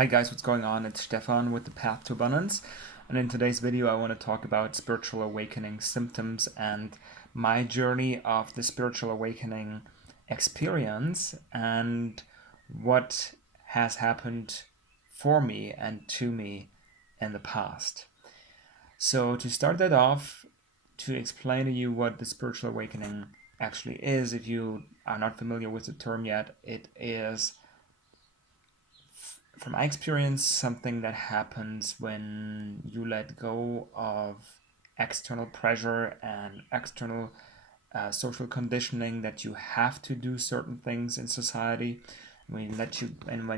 Hi guys, what's going on? It's Stefan with the Path to Abundance, and in today's video I want to talk about spiritual awakening symptoms and my journey of the spiritual awakening experience and what has happened for me and to me in the past. So to start that off, to explain to you what the spiritual awakening actually is, if you are not familiar with the term yet, it is, from my experience, something that happens when you let go of external pressure and external social conditioning that you have to do certain things in society. When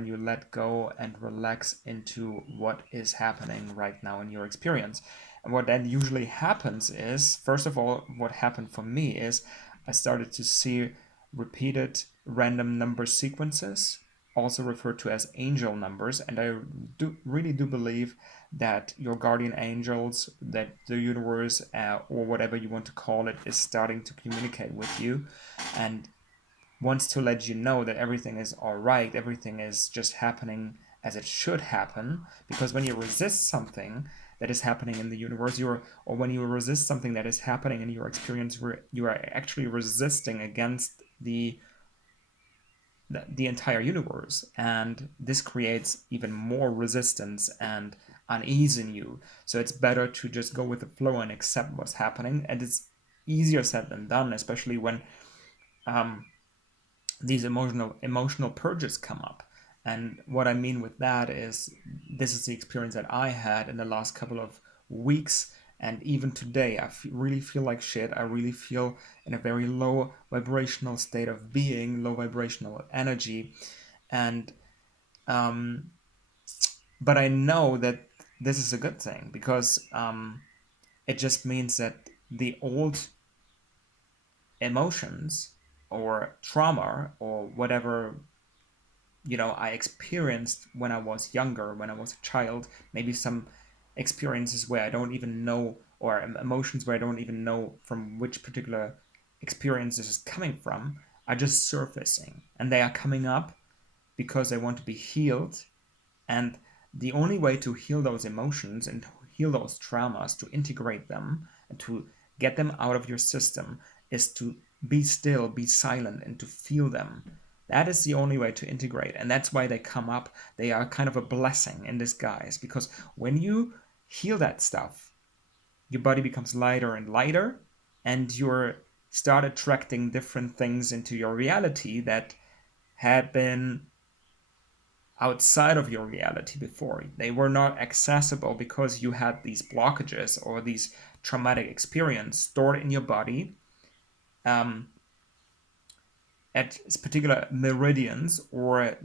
you let go and relax into what is happening right now in your experience. And what then usually happens is, first of all, what happened for me is I started to see repeated random number sequences, also referred to as angel numbers. And I really do believe that your guardian angels, that the universe, or whatever you want to call it, is starting to communicate with you and wants to let you know that everything is all right, everything is just happening as it should happen. Because when you resist something that is happening in the universe, or when you resist something that is happening in your experience, you are actually resisting against the entire universe, and this creates even more resistance and unease in you. So it's better to just go with the flow and accept what's happening, and it's easier said than done, especially when these emotional purges come up. And what I mean with that is, this is the experience that I had in the last couple of weeks. And even today, I really feel like shit. I really feel in a very low vibrational state of being, low vibrational energy. And, but I know that this is a good thing, because it just means that the old emotions or trauma or whatever I experienced when I was younger, when I was a child, maybe some experiences where I don't even know, or emotions where I don't even know from which particular experience this is coming from, are just surfacing, and they are coming up because they want to be healed. And the only way to heal those emotions and to heal those traumas, to integrate them and to get them out of your system, is to be still, be silent, and to feel them. That is the only way to integrate. And that's why they come up. They are kind of a blessing in disguise, because when you heal that stuff, your body becomes lighter and lighter, and you start attracting different things into your reality that had been outside of your reality before. They were not accessible because you had these blockages or these traumatic experience stored in your body, at particular meridians or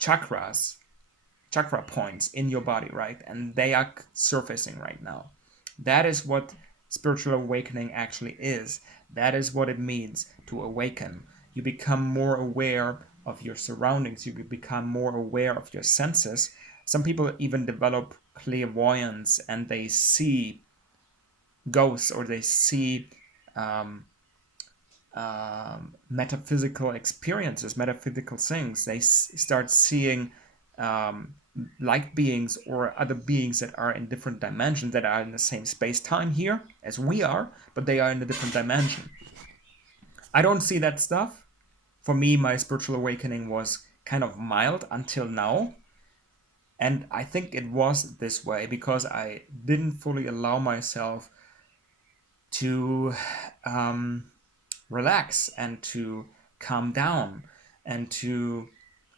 chakras, chakra points in your body, right? And they are surfacing right now. That is what spiritual awakening actually is. That is what it means to awaken. You become more aware of your surroundings. You become more aware of your senses. Some people even develop clairvoyance, and they see ghosts, or they see metaphysical experiences, metaphysical things. They start seeing light beings or other beings that are in different dimensions, that are in the same space-time here as we are, but they are in a different dimension. I don't see that stuff. For me, my spiritual awakening was kind of mild until now. And I think it was this way because I didn't fully allow myself to relax and to calm down and to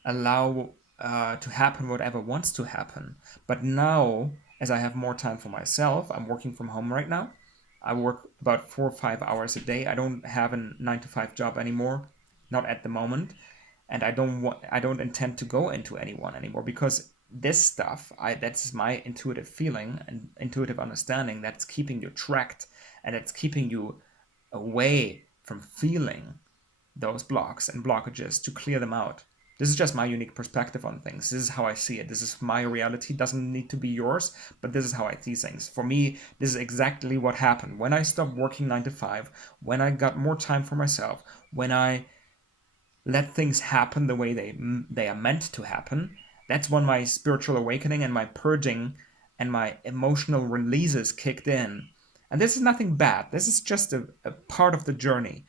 allow to happen whatever wants to happen. But now, as I have more time for myself, I'm working from home right now. I work about 4 or 5 hours a day. I don't have a 9 to 5 job anymore, not at the moment, and I don't intend to go into anyone anymore, because this stuff, that's my intuitive feeling and intuitive understanding, that's keeping you tracked, and it's keeping you away from feeling those blocks and blockages, to clear them out. This is just my unique perspective on things. This is how I see it. This is my reality. It doesn't need to be yours, but this is how I see things. For me, this is exactly what happened. When I stopped working 9 to 5, when I got more time for myself, when I let things happen the way they are meant to happen, That's when my spiritual awakening and my purging and my emotional releases kicked in. And this is nothing bad. This is just a part of the journey.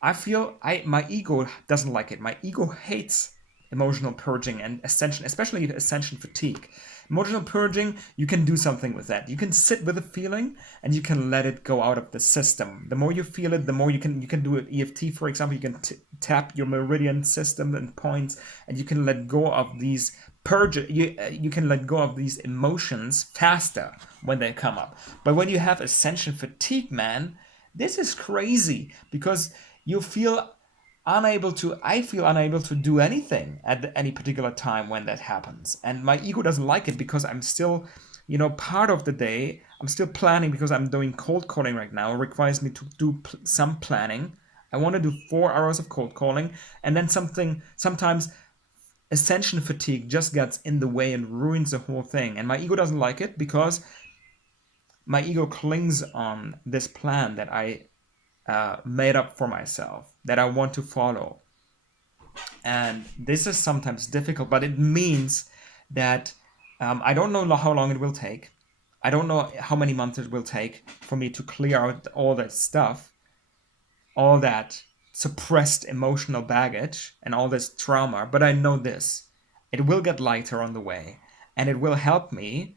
I feel my ego doesn't like it. My ego hates emotional purging and ascension, especially ascension fatigue. Emotional purging, you can do something with that. You can sit with a feeling and you can let it go out of the system. The more you feel it, the more you can do it. EFT, for example, you can tap your meridian system and points, and you can let go of these purge. You can let go of these emotions faster when they come up. But when you have ascension fatigue, man, this is crazy because you feel I feel unable to do anything at any particular time when that happens. And my ego doesn't like it because I'm still, part of the day, I'm still planning because I'm doing cold calling right now. It requires me to do some planning. I want to do 4 hours of cold calling, and then sometimes ascension fatigue just gets in the way and ruins the whole thing. And my ego doesn't like it because my ego clings on this plan that I made up for myself, that I want to follow. And this is sometimes difficult, but it means that I don't know how long it will take. I don't know how many months it will take for me to clear out all that stuff, all that suppressed emotional baggage and all this trauma. But I know this: it will get lighter on the way, and it will help me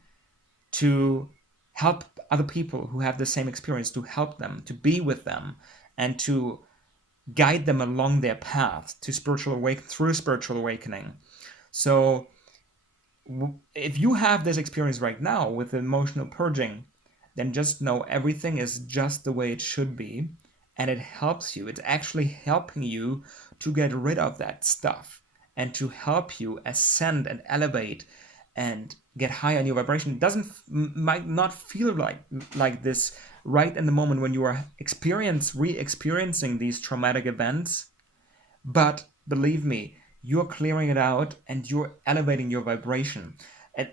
to help other people who have the same experience, to help them, to be with them, and to guide them along their path to through spiritual awakening. So if you have this experience right now with emotional purging, then just know everything is just the way it should be, and it helps you. It's actually helping you to get rid of that stuff and to help you ascend and elevate and get high on your vibration. It might not feel like this right in the moment when you are re-experiencing these traumatic events, but believe me, you're clearing it out and you're elevating your vibration.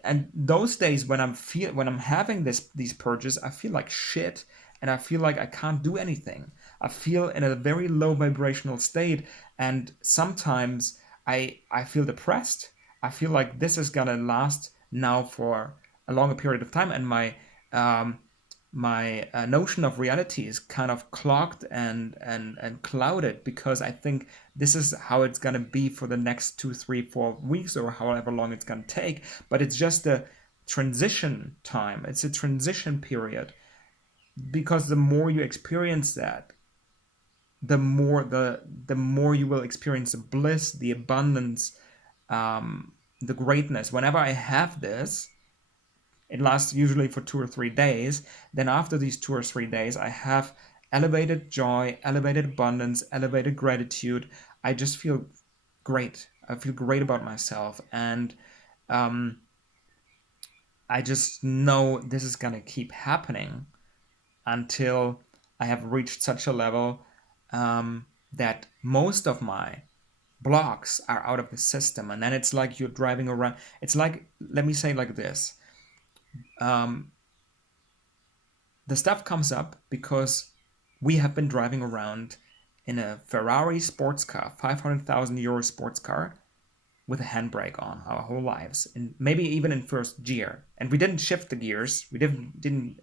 And those days when I'm having these purges, I feel like shit, and I feel like I can't do anything. I feel in a very low vibrational state, and sometimes I feel depressed. I feel like this is gonna last now for a longer period of time, and um, my notion of reality is kind of clogged and clouded, because I think this is how it's going to be for the next 2, 3, 4 weeks or however long it's going to take. But it's just a transition time. It's a transition period, because the more you experience that, the more you will experience the bliss, the abundance, the greatness. Whenever I have this, it lasts usually for 2 or 3 days. Then after these 2 or 3 days, I have elevated joy, elevated abundance, elevated gratitude. I just feel great. I feel great about myself. And um, I just know this is going to keep happening until I have reached such a level that most of my blocks are out of the system. And then it's like you're driving around. It's like, let me say like this. Um, the stuff comes up because we have been driving around in a Ferrari sports car, 500,000 euro sports car, with a handbrake on our whole lives, and maybe even in first gear. And we didn't shift the gears. We didn't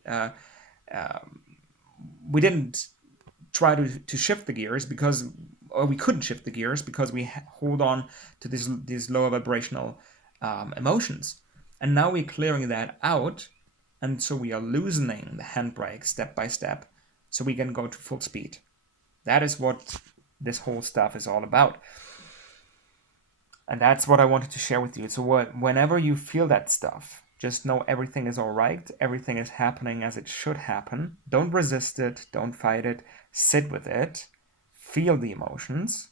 try to shift the gears because, or we couldn't shift the gears because we hold on to these lower vibrational emotions. And now we're clearing that out, and so we are loosening the handbrake step by step so we can go to full speed. That is what this whole stuff is all about. And that's what I wanted to share with you. So whenever you feel that stuff, just know everything is all right. Everything is happening as it should happen. Don't resist it. Don't fight it. Sit with it. Feel the emotions.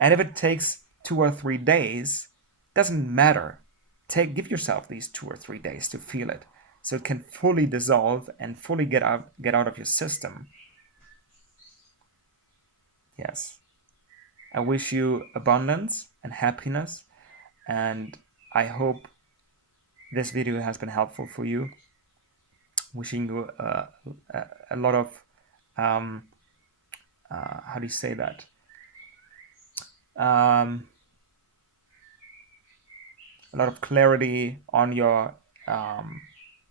And if it takes 2 or 3 days, doesn't matter. Give yourself these 2 or 3 days to feel it, so it can fully dissolve and fully get out of your system. Yes. I wish you abundance and happiness, and I hope this video has been helpful for you. Wishing you a lot of how do you say that? Um, a lot of clarity on your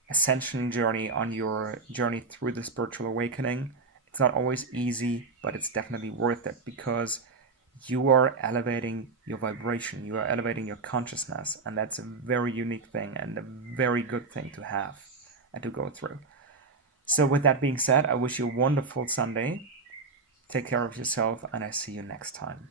ascension journey, on your journey through the spiritual awakening. It's not always easy, but it's definitely worth it because you are elevating your vibration, you are elevating your consciousness, and that's a very unique thing and a very good thing to have and to go through. So, with that being said, I wish you a wonderful Sunday. Take care of yourself, and I see you next time.